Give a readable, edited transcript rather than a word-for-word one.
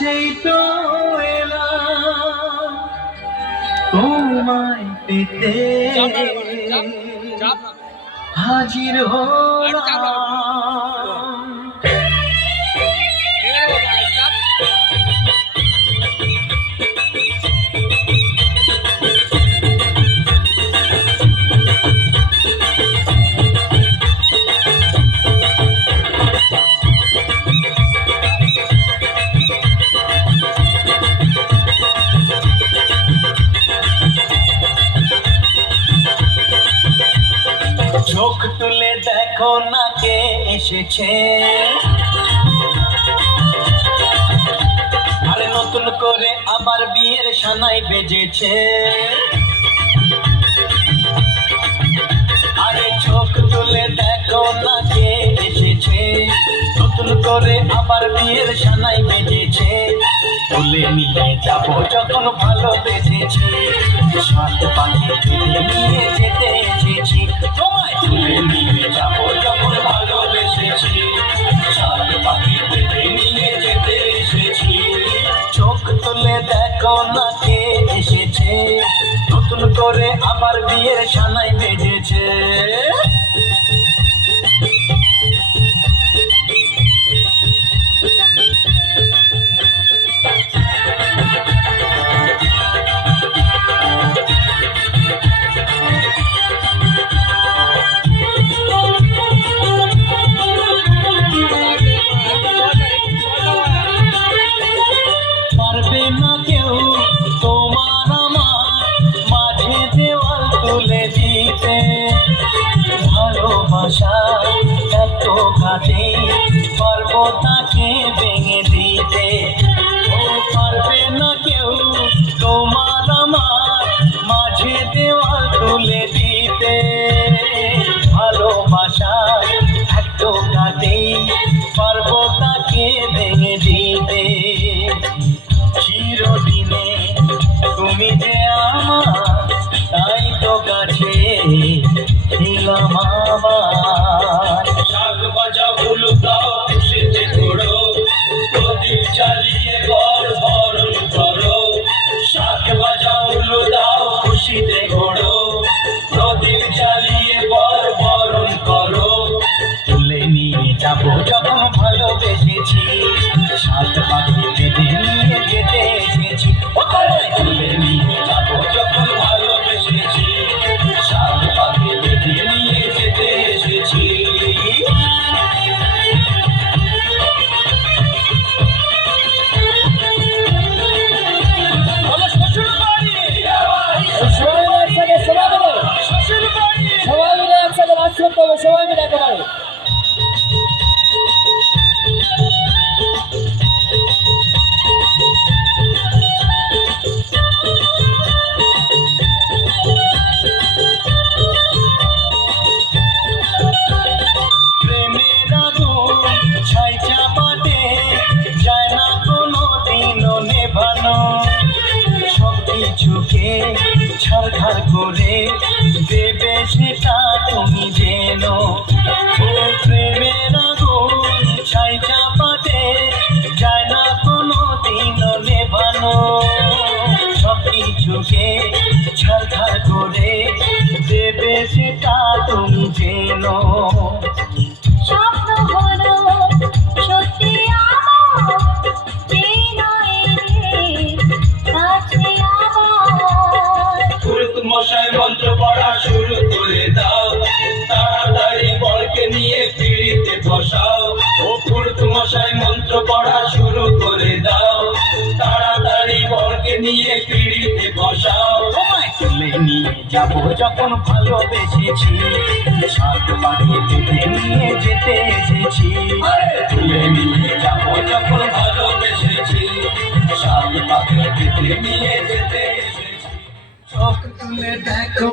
সেই তো এলাম তোমায় পেতে, হাজির হলাম। চোখ তুলে দেখো না কে এসেছে, আরে নতুন করে আবার বিয়ের সানাই বেজেছে। আরে চোখ তুলে দেখো না কে এসেছে, নতুন করে আবার বিয়ের সানাই বেজেছে। তুলে নিয়ে যাবো যখন ভালোবেসেছি, সাত পাখি তুলে নিয়ে যেতে এসেছি। তোমায় তুলে নিয়ে যাবো যখন ভালোবেসেছি, সাত পাখি তুলে নিয়ে যেতে এসেছি। চোখ তুলে দেখো না কে এসেছে, নতুন করে আবার বিয়ের সানাই বেজেছে। পারবে না কেউ তোমার আমার মাঝে দেওয়াল তুলে দিতে, ভালোবাসা এত ঘাটে পারবো তাকে ভেঙে দিতে। ও পারবে না কেউ তোমার আমার মাঝে দেওয়াল তুলে দিতে, ভালোবাসা এত ঘাটে পারবো তাকে ভেঙে দিতে। চিরদিনে তুমি যে আমার, তাই তো কাছে ছিলাম আবার। শাক ভাজা ফুল দাও খুশিতে ঘোরো, প্রদীপ জ্বালিয়ে ঘর বরণ করো। শাক ভাজা ফুল দাও খুশিতে ঘোরো, প্রদীপ জ্বালিয়ে ঘর বরণ করো। তুলে নিয়ে যাবো যখন ভালোবেসেছি, সাত পাখি বেঁধে নিয়ে যেতে এসেছি। ও তোমায় তুলে নিয়ে যাবো যখন ভালোবেসেছি, সাত পাখি বেঁধে নিয়ে যেতে এসেছি। সবাই মিলে একেবারে প্রেমের আগুন ছাই চাপাতে যায় না কোনো দিনও নেভানো, সব কিছুকে ছাড়খাড় করে দেবে সেটা তুমি যেন। ও প্রেমের আগুন ছাই চাপাতে যায় না কোনো দিনও নেভানো, সব কিছুকে ছাড়খাড় করে দেবে সেটা তুমি যেন। স্বপ্ন হলো সত্যি আমার, কাছে আমার। পুরুত মশাই মন্ত্র পড়া শুরু করে দাও, তাড়াতাড়ি বরকে নিয়ে পিড়িতে বসাও। ও পুরুত মশাই মন্ত্র পড়া শুরু করে দাও, তাড়াতাড়ি বরকে নিয়ে পিড়িতে বসাও। তোমায় তুলে নিয়ে যাবো যখন ভালোবেসেছি, সাত পাখি বেঁধে নিয়ে যেতে এসেছি। তুলে নিয়ে যাবো যখন ভালোবেসেছি, সাত পাখি বেঁধে নিয়ে যেতে এসেছি। চোখ তুলে দেখো